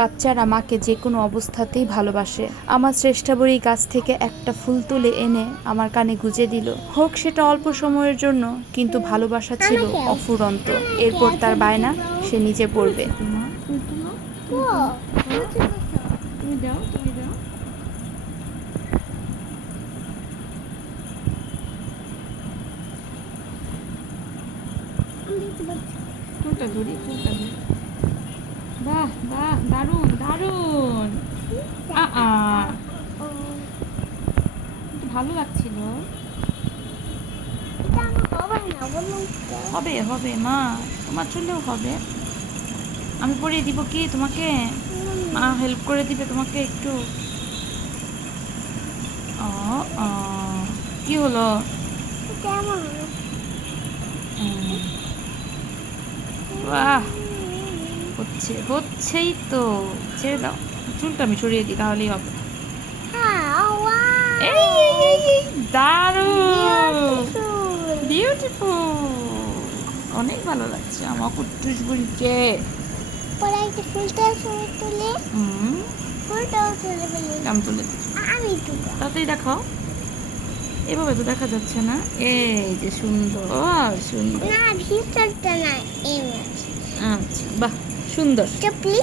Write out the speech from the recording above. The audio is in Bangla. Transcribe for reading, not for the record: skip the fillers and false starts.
বাচ্চারা মাকে যে কোনো অবস্থাতেই ভালোবাসে। আমার চেষ্টা বড়ি গাছ থেকে একটা ফুল তুলে এনে আমার কানে গুজে দিল, হোক সেটা অল্প সময়ের জন্য, কিন্তু ভালোবাসা ছিল অফুরন্ত। এরপর তার বায়না, সে নিজে পড়বে। তুমি দাও, তুমি দাও। ফুলটা ধরি, ফুলটা ধরি। বাহ বাহ, দারুণ দারুণ। ভালো লাগছিল। হবে হবে মা, তোমার চুলেও হবে। আমি পরিয়ে দিব কি তোমাকে? মা হেল্প করে দিবে তোমাকে একটু। ও ও, কি হলো? বাহ, হচ্ছে, হচ্ছেই তো। ছেড়ে দাও, চুলটা আমি সরিয়ে দিই, তাহলেই হবে। এই এই, এই, এই, দারুণ, বিউটিফুল, অনেক ভালো লাগছে আমার কুট্টুস বুড়িকে। পরে একটা ফুলটা তুলে ফুলটাও তুলে ফেলি। আমি তুলে দিচ্ছি, আমি তুলবো। তাতেই দেখাও। এভাবে তো দেখা যাচ্ছে না। এই যে সুন্দর, সুন্দর। না ভিতরটা না, এই আচ্ছা, বাহ, সুন্দর। চপলি